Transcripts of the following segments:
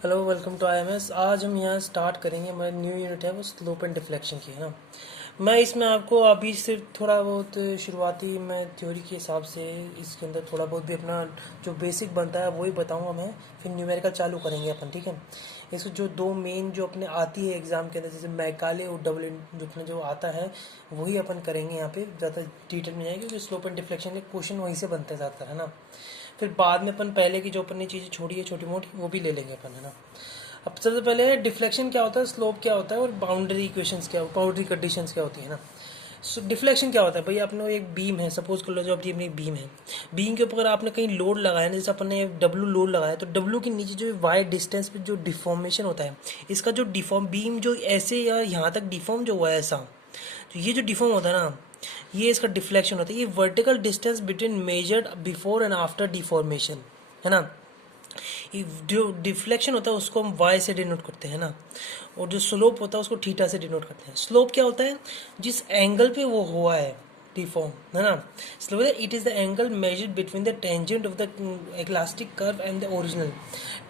Hello, welcome to IMS. आज हम यहाँ स्टार्ट करेंगे, हमारी न्यू यूनिट है वो स्लोप एंड डिफ्लेक्शन की, है ना। मैं इसमें आपको अभी सिर्फ थोड़ा बहुत शुरुआती मैं थ्योरी के हिसाब से इसके अंदर थोड़ा बहुत भी अपना जो बेसिक बनता है वही बताऊंगा मैं। फिर न्यूमेरिकल चालू करेंगे अपन, ठीक है। इसको जो दो मेन जो अपने आती है एग्जाम के अंदर, जैसे मैकाले और डबल जो अपने जो आता है वही अपन करेंगे यहाँ पे, ज़्यादा डिटेल में जाएंगे क्योंकि स्लोप एंड डिफ्लेक्शन के क्वेश्चन वहीं से बनते जाता है ना। फिर बाद में अपन पहले की जो अपन ने चीज़ें छोड़ी है छोटी मोटी वो भी ले लेंगे अपन, है ना। अब सबसे पहले डिफ्लेक्शन क्या होता है, स्लोप क्या होता है और बाउंड्री इक्वेशंस क्या, बाउंड्री कंडीशंस क्या होती है ना। सो डिफ्लेक्शन क्या होता है भाई, आपने एक बीम है, सपोज कर लो जो अपनी एक बीम है। बीम के ऊपर अगर आपने कहीं लोड लगाया ना, जैसे अपन ने डब्लू लोड लगाया, तो डब्लू के नीचे जो वाई डिस्टेंस पे जो डिफॉर्मेशन होता है, इसका जो डिफॉर्म बीम जो ऐसे या यहाँ तक डिफॉर्म जो हुआ है ऐसा, तो ये जो डिफॉर्म होता है ना, ये इसका डिफ्लेक्शन होता है। ये vertical distance between measured before and after deformation, है ना। ये जो डिफ्लेक्शन होता है उसको हम वाई से डिनोट करते हैं ना, और जो स्लोप होता है उसको थीटा से डिनोट करते हैं। स्लोप क्या होता है, जिस एंगल पे वो हुआ है डिफॉर्म, है ना। Slope it is the angle measured between the tangent of the elastic curve and the original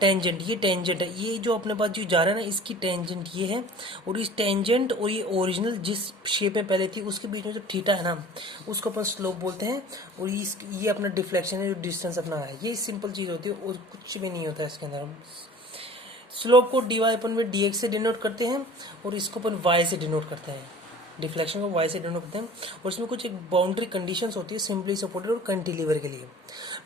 tangent. ये टेंजेंट है, ये जो अपने पास जो जा रहा है ना, इसकी टेंजेंट ये है, और इस टेंजेंट और ये ओरिजिनल जिस शेप में पहले थी उसके बीच में जो थीटा है ना, उसको अपन स्लोप बोलते हैं। और ये अपना डिफ्लेक्शन है, जो डिस्टेंस अपना है, ये सिंपल चीज़ होती है और कुछ भी नहीं होता है इसके अंदर। स्लोप को डी वाई अपन में डी एक्स से डिनोट करते हैं, और इसको अपन वाई से डिनोट करते हैं। डिफ्लेक्शन को वाई से डिनोट करते हैं, और इसमें कुछ एक बाउंड्री कंडीशंस होती है सिंपली सपोर्टेड और कैंटिलीवर के लिए।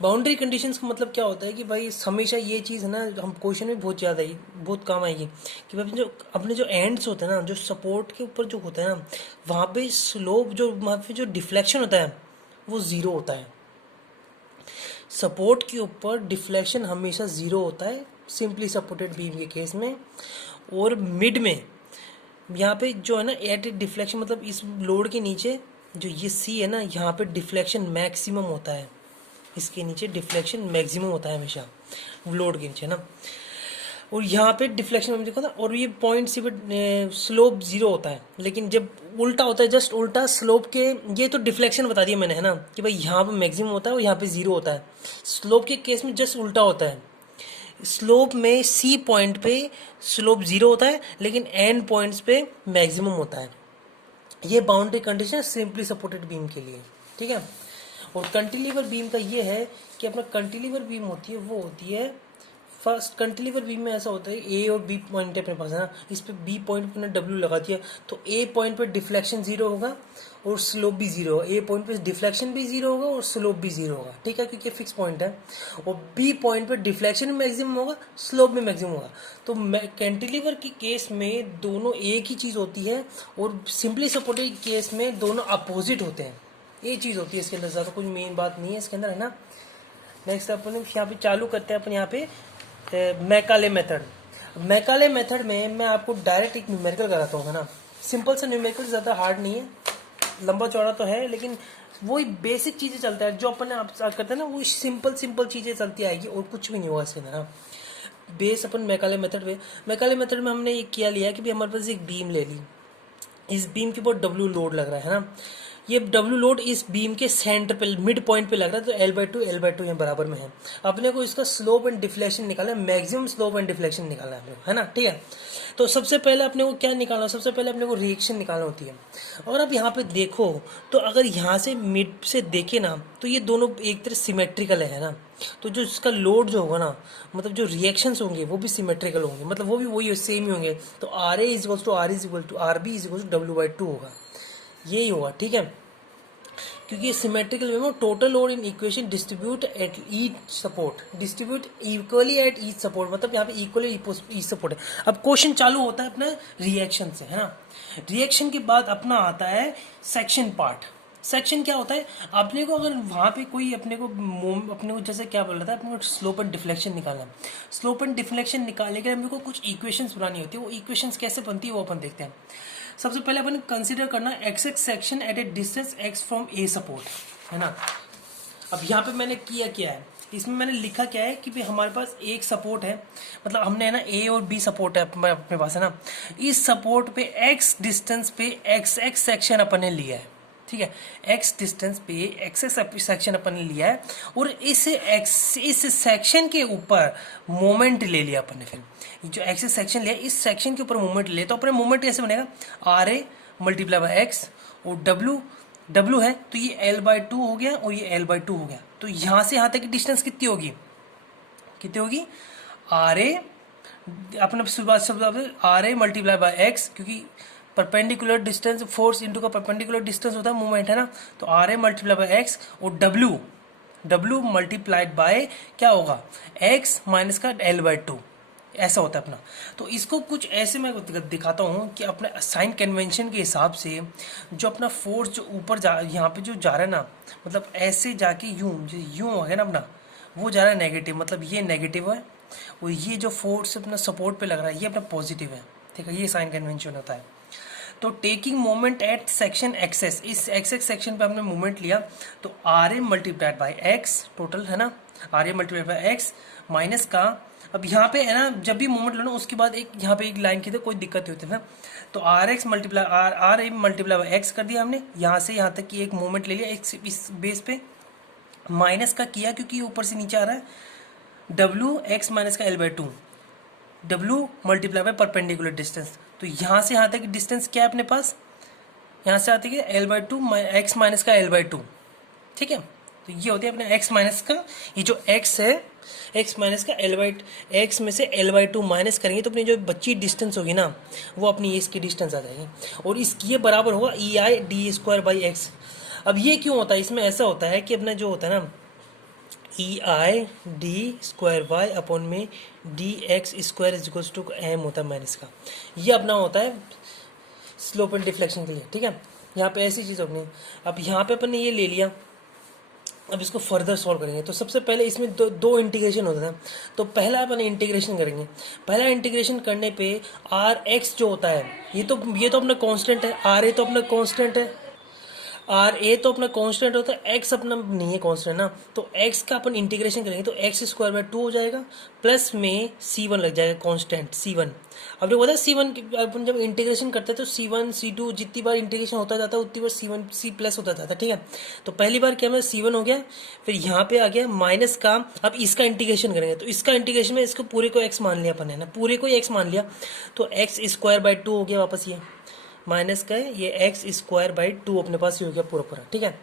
बाउंड्री कंडीशंस का मतलब क्या होता है कि भाई हमेशा ये चीज़ है ना, हम क्वेश्चन में बहुत ज़्यादा ही बहुत काम आएगी कि भाई जो अपने जो एंड्स होते हैं ना, जो सपोर्ट के ऊपर जो होता है ना, वहाँ पे स्लोप जो वहाँ पे जो डिफ्लेक्शन होता है वो ज़ीरो होता है। सपोर्ट के ऊपर डिफ्लेक्शन हमेशा ज़ीरो होता है सिंपली सपोर्टेड बीम के केस में। और मिड में यहाँ पे जो है ना एट डिफ्लेक्शन, मतलब इस लोड के नीचे जो ये सी है ना, यहाँ पे डिफ्लेक्शन मैक्सिमम होता है। इसके नीचे डिफ्लेक्शन मैक्सिमम होता है हमेशा लोड के नीचे ना। और यहाँ पे डिफ्लेक्शन में देखो ना, और ये पॉइंट सी पे स्लोप जीरो होता है, लेकिन जब उल्टा होता है, जस्ट उल्टा स्लोप के, ये तो डिफ्लेक्शन बता दिया मैंने, है ना, कि भाई यहाँ पे मैक्सिमम होता है और यहाँ पे जीरो होता है। स्लोप के केस में जस्ट उल्टा होता है। स्लोप में सी पॉइंट पे स्लोप जीरो होता है, लेकिन एन पॉइंट्स पे मैक्सिमम होता है। ये boundary condition simply supported beam के लिए, ठीक है। और कंटिलीवर बीम का ये है कि अपना कंटिलीवर बीम होती है वो होती है, फर्स्ट कंटिलीवर बीम में ऐसा होता है ए और बी पॉइंट है अपने पास, है ना। इस पे बी पॉइंट पे डब्ल्यू लगा दिया, तो ए पॉइंट पे डिफ्लेक्शन जीरो होगा और स्लोप भी जीरो होगा। ए पॉइंट पे डिफ्लेक्शन भी जीरो होगा और स्लोप भी जीरो होगा, ठीक है, क्योंकि फिक्स पॉइंट है। और बी पॉइंट पे डिफ्लेक्शन भी मैक्सिमम होगा, स्लोप भी मैक्सिमम होगा। तो कैंटिलीवर की केस में दोनों एक ही चीज़ होती है, और सिंपली सपोर्टेड केस में दोनों अपोजिट होते हैं। ये चीज़ होती है इसके अंदर, ज़्यादा कुछ मेन बात नहीं है इसके अंदर, है ना। नेक्स्ट अपन यहाँ पे चालू करते हैं अपन यहाँ पे मैकाले मेथड। मैकाले मेथड में मैं आपको डायरेक्ट एक न्यूमेरिकल कराता हूँ, है ना। सिंपल सा न्यूमेरिकल, ज़्यादा हार्ड नहीं है, लंबा चौड़ा तो है, लेकिन वही बेसिक चीज़ें चलता है जो अपन आप करते हैं ना, वो सिंपल सिंपल चीज़ें चलती आएगी और कुछ भी नहीं होगा इसके अंदर, हाँ। बेस अपन मैकाले मेथड में, मैकाले मेथड में हमने ये किया लिया कि भाई हमारे पास एक बीम ले ली, इस बीम के ऊपर डब्ल्यू लोड लग रहा है ना। ये डब्ल्यू लोड इस बीम के सेंटर पे मिड पॉइंट पे लग रहा है, तो L/2 यहाँ बराबर में है। अपने को इसका स्लोप एंड डिफ्लेक्शन निकालना है, मैक्सिमम स्लोप एंड डिफ्लेक्शन निकालना है अपने को, है ना, ठीक है। तो सबसे पहले अपने को क्या निकालना है, सबसे पहले अपने को रिएक्शन निकालना होती है। और अब यहाँ पे देखो, तो अगर यहाँ से मिड से देखे ना, तो ये दोनों एक तरह सिमेट्रिकल है ना। तो जो इसका लोड जो होगा ना, मतलब जो रिएक्शंस होंगे वो भी सिमेट्रिकल होंगे, मतलब वो भी वही सेम ही होंगे। तो RA is equal to R is equal to RB is equal to W/2 होगा, यही होगा, ठीक है। क्योंकि ये सिमेट्रिकल वे में total load in equation distribute at each support, distribute equally at each support, मतलब यहाँ पे इक्वली ईच सपोर्ट है। अब क्वेश्चन चालू होता है अपने रिएक्शन से, है ना। रिएक्शन के बाद अपना आता है सेक्शन पार्ट। सेक्शन क्या होता है, अपने को अगर वहाँ पे कोई अपने को जैसे क्या बोल रहा था, अपने को स्लोप एंड डिफ्लेक्शन निकालना है। स्लोप एंड डिफ्लेक्शन निकालने के लिए अपने को कुछ इक्वेशंस बनानी होती है। वो इक्वेशंस कैसे बनती है वो अपन देखते हैं। सबसे पहले अपन कंसीडर करना x x section at a distance x from a support, है ना। अब यहाँ पे मैंने किया क्या है, इसमें मैंने लिखा क्या है कि भाई हमारे पास एक सपोर्ट है, मतलब हमने है ना A और B सपोर्ट है अपने पास, है ना। इस सपोर्ट पे x डिस्टेंस पे x x सेक्शन अपन ने लिया है, ठीक है। एक्स डिस्टेंस पे एक्सेस सेक्शन अपन ने लिया है और इस सेक्शन के ऊपर मोमेंट ले लिया अपन ने। फिर जो एक्सेस सेक्शन लिया इस सेक्शन के ऊपर मोमेंट ले, तो अपने मोमेंट कैसे बनेगा, R A multiply by x, और डब्ल्यू है तो ये L/2 हो गया और ये L/2 हो गया। तो यहाँ से यहाँ तक की डिस्टेंस कितनी होगी आर ए, अपने शुरुआत R A multiply by x, क्योंकि परपेंडिकुलर डिस्टेंस फोर्स इंटू का परपेंडिकुलर डिस्टेंस होता है मूवमेंट है ना, तो R A multiply by x और डब्ल्यू मल्टीप्लाइड बाय क्या होगा एक्स माइनस का L/2, ऐसा होता है अपना। तो इसको कुछ ऐसे मैं दिखाता हूँ कि अपने साइन कन्वेंशन के हिसाब से जो अपना फोर्स जो ऊपर यहाँ पे जो जा रहा है ना, मतलब ऐसे जाके यूं है ना अपना, वो जा रहा है नेगेटिव, मतलब ये नेगेटिव है और ये जो फोर्स अपना सपोर्ट पे लग रहा है ये अपना पॉजिटिव है, ठीक है। ये साइन कन्वेंशन होता है। तो taking moment at section x x, इस एक्सेस सेक्शन पे हमने मोमेंट लिया, तो R A multiplied by x total है ना, R A multiplied by x minus का, अब यहाँ पे है ना जब भी मोमेंट लो ना उसके बाद एक यहाँ पे एक लाइन की तो कोई दिक्कत नहीं होती ना, तो R A multiply by x कर दिया हमने, यहाँ से यहाँ तक की एक मोमेंट ले लिया इस बेस पे, माइनस का किया क्योंकि ऊपर से नीचे आ रहा है, डब्ल्यू एक्स माइनस का L/2, W multiply by perpendicular distance, तो यहाँ से यहाँ तक की डिस्टेंस क्या है अपने पास, यहाँ से आती है L/2 एक्स माइनस का L/2, ठीक है। तो ये होती है अपने एक्स माइनस का, ये जो एक्स है एक्स माइनस का एक्स में से L/2 माइनस करेंगे तो अपनी जो बच्ची डिस्टेंस होगी ना वो अपनी इसकी डिस्टेंस आ जाएगी, और इसकी ये बराबर होगा EI/d²/x। अब ये क्यों होता है, इसमें ऐसा होता है कि अपना जो होता है ना EI/d²y अपॉन में dx² m होता है माइनस का, ये अपना होता है स्लोप एंड डिफ्लेक्शन के लिए, ठीक है। यहाँ पे ऐसी चीज़ अपनी, अब यहाँ पे अपन ने ये ले लिया, अब इसको फर्दर सॉल्व करेंगे। तो सबसे पहले इसमें दो इंटीग्रेशन होता था, तो पहला अपन इंटीग्रेशन करेंगे। पहला इंटीग्रेशन करने पे Rx जो होता है ये तो अपना कांस्टेंट है, RA तो अपना कांस्टेंट है, RA तो अपना कांस्टेंट होता है, x अपना नहीं है कांस्टेंट ना, तो x का अपन इंटीग्रेशन करेंगे तो x²/2 हो जाएगा, प्लस में C1 लग जाएगा कांस्टेंट C1। अब जो बताया C1 अपन जब इंटीग्रेशन करते हैं तो C1 C2 जितनी बार इंटीग्रेशन होता जाता है उतनी बार C1 C+ होता जाता है, ठीक है। तो पहली बार क्या हमारा C1 हो गया, फिर यहाँ पे आ गया माइनस का, अब इसका इंटीग्रेशन करेंगे तो इसका इंटीग्रेशन में इसको पूरे को x मान लिया अपन है ना, पूरे को x मान लिया, तो x²/2 हो गया वापस, ये माइनस का है, ये x²/2 अपने पास ही हो गया पूरा, ठीक है।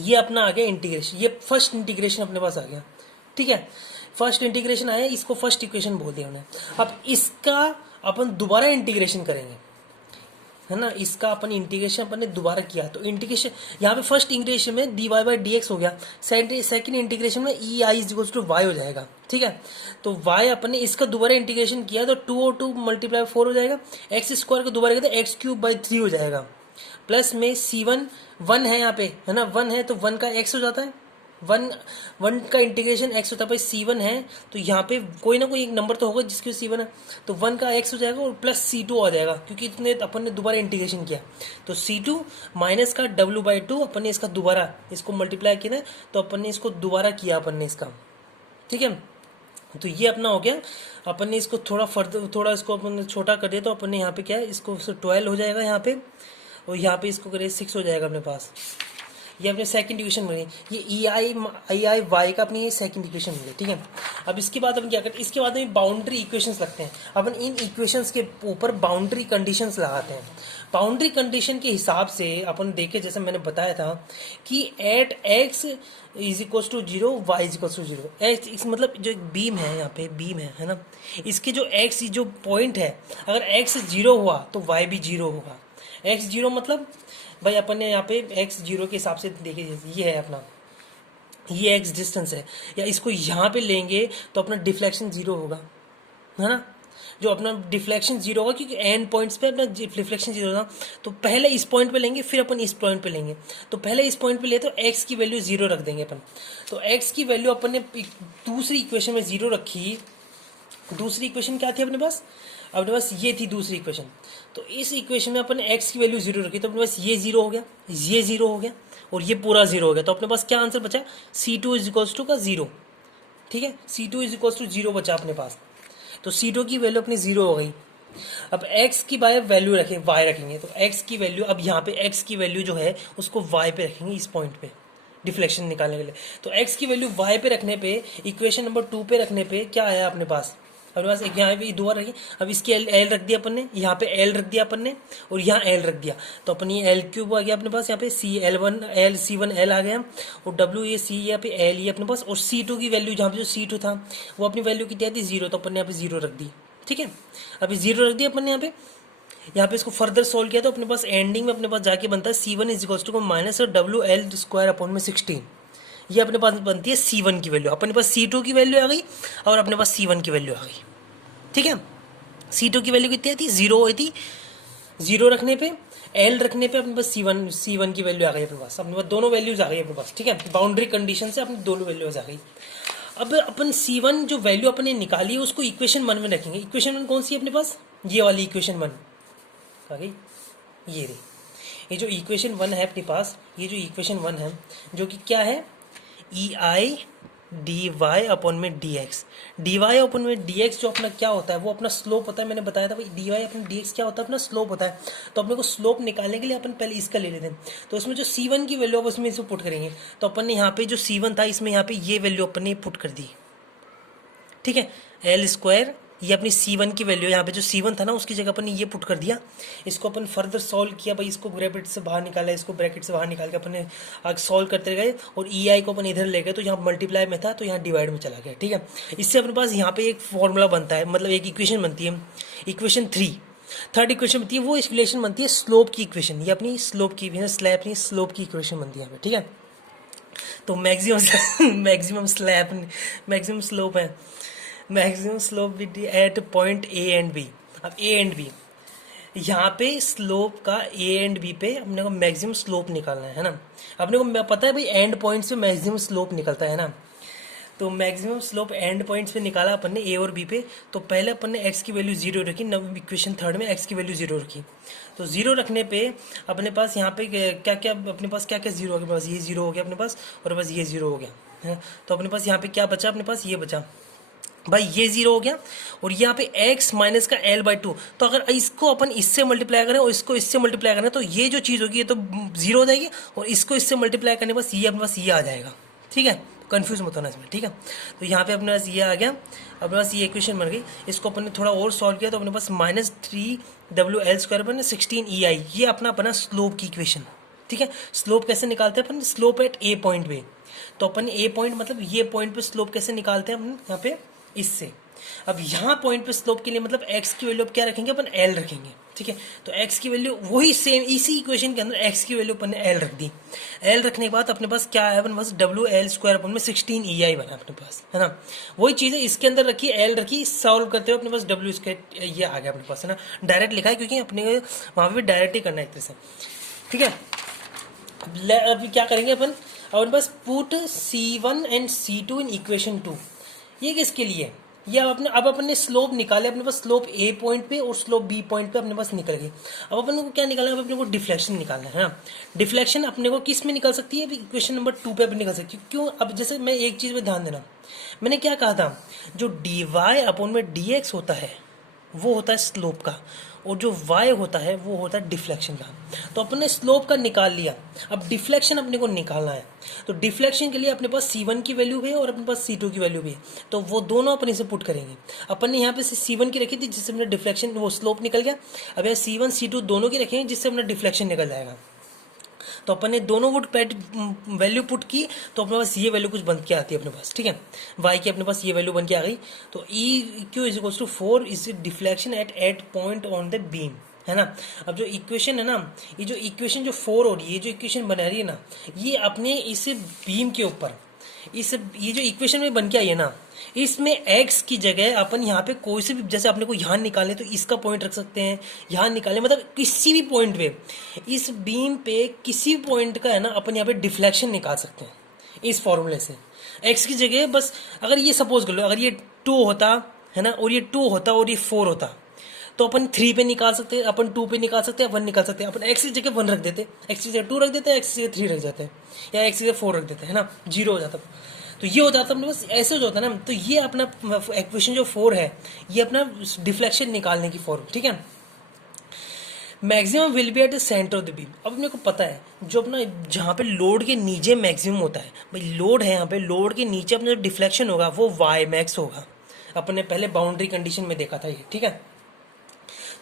ये अपना आ गया इंटीग्रेशन, ये फर्स्ट इंटीग्रेशन अपने पास आ गया, ठीक है। फर्स्ट इंटीग्रेशन आया, इसको फर्स्ट इक्वेशन बोल दिया हमने। अब इसका अपन दोबारा इंटीग्रेशन करेंगे, है ना, इसका अपन इंटीग्रेशन अपन ने दोबारा किया, तो इंटीग्रेशन यहाँ पे फर्स्ट इंटीग्रेशन में dy/dx हो गया, सेकंड इंटीग्रेशन में EI/y हो जाएगा, ठीक है। तो y अपन ने इसका दोबारा इंटीग्रेशन किया तो 2 और 2 मल्टीप्लाई 4 हो जाएगा, x² को दोबारा किया तो x³/3 हो जाएगा, प्लस में C1 1 है यहाँ पे, है ना, 1 है तो 1 का x हो जाता है, 1 का इंटीग्रेशन x होता है, भाई C1 है तो यहाँ पे कोई ना कोई एक नंबर तो होगा जिसकी C1 है, तो 1 का x हो जाएगा और प्लस C2 आ जाएगा क्योंकि इतने अपन ने दोबारा इंटीग्रेशन किया, तो C2 माइनस का W/2 अपन ने इसका दोबारा इसको मल्टीप्लाई किया ना, तो अपन ने इसको दोबारा किया अपन ने इसका, ठीक है। तो ये अपना हो गया, अपन ने इसको थोड़ा इसको अपन ने छोटा कर दिया, तो अपन ने यहाँ पे क्या है इसको 12 हो जाएगा यहाँ पे, और यहाँ पे इसको करें 6 हो जाएगा अपने पास, ये अपने सेकंड इक्वेशन बनी, ये EI/y का अपनी ये सेकंड इक्वेशन बनी, ठीक है। अब इसके बाद अपन क्या करते हैं, इसके बाद में बाउंड्री इक्वेशंस लगते हैं, अपन इन इक्वेशंस के ऊपर बाउंड्री कंडीशंस लगाते हैं। बाउंड्री कंडीशन के हिसाब से अपन देखे, जैसे मैंने बताया था कि एट x = 0 y = 0, x मतलब जो बीम है, यहाँ पे बीम है ना, इसके जो x जो पॉइंट है, अगर x 0 हुआ तो y भी 0 होगा। x 0 मतलब भाई अपन ने यहाँ पे x 0 के हिसाब से देखिए, ये है अपना, ये x डिस्टेंस है, या इसको यहाँ पे लेंगे तो अपना डिफ्लेक्शन 0 होगा, है ना, जो अपना डिफ्लेक्शन 0 होगा क्योंकि एन पॉइंट्स पे अपना डिफ्लेक्शन 0 होगा। तो पहले इस पॉइंट पे लेंगे, फिर अपन इस पॉइंट पे लेंगे, तो पहले इस पॉइंट पे ले तो x की वैल्यू 0 रख देंगे अपन, तो x की वैल्यू अपन ने दूसरी इक्वेशन में 0 रखी। दूसरी इक्वेशन क्या थी अपने पास ये थी दूसरी इक्वेशन, तो इस इक्वेशन में अपन ने x की वैल्यू 0 रखी, तो अपने पास ये 0 हो गया, ये 0 हो गया और ये पूरा 0 हो गया, तो अपने पास क्या आंसर बचा, C2 = 0, ठीक है, C2 = 0 बचा अपने पास, तो C2 की वैल्यू अपनी 0 हो गई, अब x की बाय वैल्यू रखें, y रखेंगे, तो x की वैल्यू, अब यहाँ पे x की वैल्यू जो है उसको y पे रखेंगे, इस पॉइंट पे डिफ्लेक्शन निकालने के लिए। तो x की वैल्यू y पे रखने पे, इक्वेशन नंबर 2 पे रखने पे क्या आया अपने पास? अपने पास एक यहाँ पे दो बार रखी, अब इसकी एल रख दिया अपन ने, यहाँ पे एल रख दिया अपन ने, और यहाँ एल रख दिया, तो अपन ये एल क्यूब आ गया अपने पास, यहाँ पे C L one L C one L आ गया, और डब्ल्यू ये सी यहाँ पे एल ये अपने पास, और सी टू की वैल्यू जहाँ पे जो सी टू था वो अपनी वैल्यू कितनी थी 0, तो अपन ने यहाँ पे 0 रख दी। ठीक है, अभी 0 रख दिया अपन ने यहाँ पे इसको फर्दर सोल्व किया तो अपने पास एंडिंग में अपने पास जाके बनता है C1 is equals to minus W L square upon में 16। ये अपने पास बनती है C1 की वैल्यू, अपने पास C2 की वैल्यू आ गई और अपने पास C1 की वैल्यू आ गई। ठीक है, C2 की वैल्यू कितनी थी 0 हुई थी, 0 रखने पे एल रखने पे अपने पास C1 की वैल्यू आ गई अपने पास दोनों वैल्यूज आ गई अपने पास। ठीक है, बाउंड्री कंडीशन से अपनी दोनों वैल्यूज आ गई। अब अपन C1 जो वैल्यू अपने निकाली है उसको इक्वेशन 1 में रखेंगे। इक्वेशन 1 कौन सी है अपने पास? ये वाली इक्वेशन 1 आ गई, ये रही। ये जो इक्वेशन 1 है अपने पास, ये जो इक्वेशन 1 है जो कि क्या है, E I d y upon में d x. D y upon में डी एक्स जो अपना क्या होता है, वो अपना स्लोप होता है। मैंने बताया था भाई डी वाई अपना डी एक्स क्या होता है, अपना स्लोप होता है। तो अपने को स्लोप निकालने के लिए अपन पहले इसका ले लेते हैं। तो उसमें जो C1 की वैल्यू है उसमें इसे पुट करेंगे। तो अपन ने यहाँ पे जो C1 था इसमें यहाँ पे ये वैल्यू अपन ने पुट कर दी। ठीक है, एल स्क्वायर ये अपनी C1 की वैल्यू, यहाँ पे जो C1 था ना उसकी जगह अपन ने ये पुट कर दिया। इसको अपन फर्दर सॉल्व किया भाई, इसको ब्रैकेट से बाहर निकाला, इसको ब्रैकेट से बाहर निकाल के अपन ने आगे सॉल्व करते गए, और EI को अपन इधर ले गए तो यहाँ मल्टीप्लाई में था तो यहाँ डिवाइड में चला गया। ठीक है, इससे अपने पास यहाँ पे एक फॉर्मूला बनता है, मतलब एक इक्वेशन बनती है, इक्वेशन 3 थर्ड इक्वेशन बनती है। वो इक्वेशन बनती है स्लोप की इक्वेशन, ये अपनी स्लोप की स्लैब अपनी स्लोप की इक्वेशन बनती है यहाँ पे। ठीक है, तो मैक्सिमम स्लोप है, maximum slope at point A and B. अब ए एंड बी, यहाँ पे स्लोप का ए एंड बी पे अपने को मैक्सिमम स्लोप निकालना है ना। अपने को पता है भाई एंड पॉइंट्स पे मैक्सिमम स्लोप निकलता है ना। तो मैक्सिमम स्लोप एंड पॉइंट्स पे निकाला अपन ने ए और बी पे। तो पहले अपन ने एक्स की वैल्यू 0 रखी, नव इक्वेशन 3 में एक्स की वैल्यू 0 रखी। तो 0 रखने पे अपने पास यहाँ पे क्या क्या अपने पास क्या क्या 0 हो गया, अपने पास ये 0 हो गया अपने पास, और बस ये 0 हो गया है। तो अपने पास यहाँ पे क्या बचा, अपने पास ये बचा भाई, ये 0 हो गया, और यहाँ पे x माइनस का L/2। तो अगर इसको अपन इससे मल्टीप्लाई करें और इसको इससे मल्टीप्लाई करें तो ये जो चीज़ होगी ये तो 0 हो जाएगी, और इसको इससे मल्टीप्लाई करने बस ये अपने पास ये आ जाएगा। ठीक है, कंफ्यूज मत होना इसमें। ठीक है, तो यहाँ पे अपने पास ये आ गया, अपने पास ये इक्वेशन बन गई। इसको अपन ने थोड़ा और सॉल्व किया तो अपने पास -3WL² पर 16EI, ये अपना बना स्लोप की इक्वेशन। ठीक है, स्लोप कैसे निकालते हैं अपन, स्लोप एट ए पॉइंट पे। तो अपन ए पॉइंट मतलब ये पॉइंट पे स्लोप कैसे निकालते हैं अपन यहाँ पे इससे। अब यहाँ पॉइंट पे स्लोप के लिए मतलब x की वैल्यू अब क्या रखेंगे अपन, L रखेंगे। ठीक है, तो x की वैल्यू वही सेम इसी इक्वेशन के अंदर x की वैल्यू अपन ने L रख दी। L रखने के बाद अपने पास क्या है, अपन बस WL² अपन में 16EI बना अपने पास, है ना। वही चीज़ है, इसके अंदर रखी L रखी, सॉल्व करते हुए अपने पास W² ये आ गया अपने पास, है ना। डायरेक्ट लिखा है क्योंकि अपने वहाँ पे भी डायरेक्ट ही करना है एक तरह से। ठीक है, अभी क्या करेंगे अपन, अपने पास put C1 and C2 in equation 2। ये किसके लिए, ये अब अपन ने स्लोप निकाले, अपने पास स्लोप ए पॉइंट पे और स्लोप बी पॉइंट पे अपने पास निकल गई। अब अपन को क्या निकालना है, अपने को डिफ्लेक्शन निकालना है ना। डिफ्लेक्शन अपने को किस में निकल सकती है, इक्वेशन नंबर 2 पे अपनी निकल सकती है। क्यों, अब जैसे मैं एक चीज़ पे ध्यान देना, मैंने क्या कहा था, जो डी वाई अपॉन में डी एक्स होता है वो होता है स्लोप का, और जो y होता है वो होता है डिफ्लेक्शन का। तो अपन ने स्लोप का निकाल लिया, अब डिफ्लेक्शन अपने को निकालना है। तो डिफ्लेक्शन के लिए अपने पास C1 की वैल्यू भी है और अपने पास C2 की वैल्यू भी है, तो वो दोनों अपन इसे पुट करेंगे। अपन ने यहाँ पे C1 की रखी थी जिससे अपना डिफ्लेक्शन वो स्लोप निकल गया। अब यहाँ C1 C2 दोनों की रखेंगे जिससे अपना डिफ्लेक्शन निकल जाएगा। तो अपन ने दोनों वैल्यू पुट की तो अपने पास ये वैल्यू कुछ बन के आती है अपने पास। ठीक है, y की अपने पास ये वैल्यू बन के आ गई। तो EQ is equals to 4 is deflection at point on the beam, है ना। अब जो इक्वेशन है ना, ये जो इक्वेशन जो 4 हो रही है, ये जो इक्वेशन बना रही है ना, ये अपने इस बीम के ऊपर ये जो इक्वेशन में बन के आई है ना, इसमें x की जगह अपन यहाँ पे कोई से भी, जैसे अपने को यहाँ निकाले तो इसका पॉइंट रख सकते हैं, यहाँ निकाले मतलब किसी भी पॉइंट पे, इस बीम पे किसी भी पॉइंट का है ना अपन यहाँ पे डिफ्लेक्शन निकाल सकते हैं इस फॉर्मूले से। x की जगह बस अगर ये सपोज कर लो, अगर ये 2 होता है ना, और ये 2 होता और ये 4 होता, तो अपन 3 पे निकाल सकते हैं, अपन 2 पे निकाल सकते हैं, 1 निकाल सकते हैं। अपन x की जगह 1 रख देते, x की जगह 2 रख देते, x की जगह 3 रख जाते हैं, या x की जगह 4 रख देते हैं, है ना, 0 हो जाता। तो ये हो जाता है अपने पास, ऐसे हो जाता है ना। तो ये अपना इक्वेशन जो 4 है, ये अपना डिफ्लेक्शन निकालने की फॉर्म, ठीक है। Maximum will be at the centre of the beam. अब मेरे को पता है जो अपना जहाँ पे लोड के नीचे मैक्सिमम होता है, भाई लोड है यहाँ पे, लोड के नीचे अपना जो डिफ्लेक्शन होगा वो वाई मैक्स होगा। अपने पहले बाउंड्री कंडीशन में देखा था ये, ठीक है।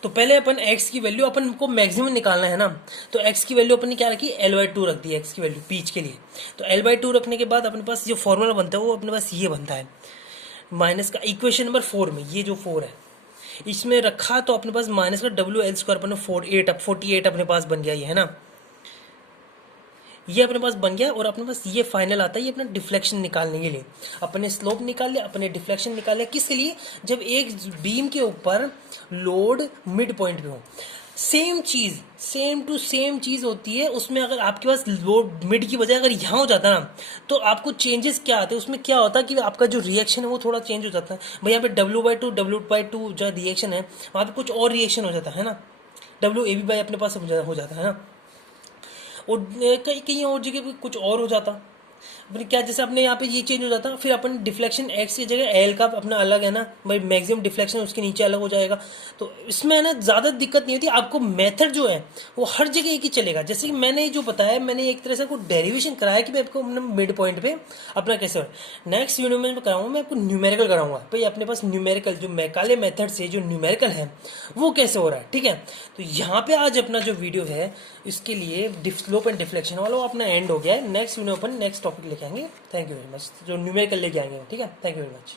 तो पहले अपन x की वैल्यू, अपन को मैक्सिमम निकालना है ना, तो x की वैल्यू अपन ने क्या रखी, L/2 रख दी x की वैल्यू पीच के लिए। तो L/2 रखने के बाद अपने पास जो फॉर्मूला बनता है वो अपने पास ये बनता है, माइनस का इक्वेशन नंबर 4 में ये जो 4 है इसमें रखा, तो अपने पास माइनस का WL² अपन 48 अपने पास बन गया, ये है ना, ये अपने पास बन गया। और अपने पास ये फाइनल आता है, ये अपना डिफ्लेक्शन निकालने के लिए अपने स्लोप निकाल लिया, अपने डिफ्लेक्शन निकाल लिया। किसके लिए, जब एक बीम के ऊपर लोड मिड पॉइंट पे हो। सेम चीज़, सेम टू सेम चीज़ होती है उसमें। अगर आपके पास लोड मिड की बजाय अगर यहाँ हो जाता ना, तो आपको चेंजेस क्या आते हैं उसमें, क्या होता है कि आपका जो रिएक्शन है वो थोड़ा चेंज हो जाता है। भाई यहाँ पे W/2 जो रिएक्शन है वहाँ पे कुछ और रिएक्शन हो जाता है ना, WAB अपने पास हो जाता है ना, और कहीं कहीं और जगह पे कुछ और हो जाता। अपने क्या, जैसे अपने यहाँ पे ये चेंज हो जाता, फिर अपन डिफ्लेक्शन एक्स की जगह एल का अपना अलग है ना, भाई मैक्सिमम डिफ्लेक्शन उसके नीचे अलग हो जाएगा। तो इसमें है ना ज़्यादा दिक्कत नहीं होती, आपको मेथड जो है वो हर जगह एक ही चलेगा। जैसे कि मैंने जो बताया, मैंने एक तरह से आपको डेरिवेशन कराया कि भाई आपको मिड पॉइंट पे अपना कैसे हो। नेक्स्ट वीडियो में कराऊंगा, मैं आपको न्यूमेरिकल कराऊंगा, भाई अपने पास न्यूमेरिकल जो मैकाले मेथड से जो न्यूमेरिकल है वो कैसे हो रहा है, ठीक है। तो यहाँ पे आज अपना जो वीडियो है इसके लिए स्लोप एंड डिफ्लेक्शन वाला वो अपना एंड हो गया है। नेक्स्ट वीडियो अपन नेक्स्ट टॉपिक लेके आएंगे। थैंक यू वेरी मच, जो न्यूमेरिकल लेके आएंगे, ठीक है। Thank you very much.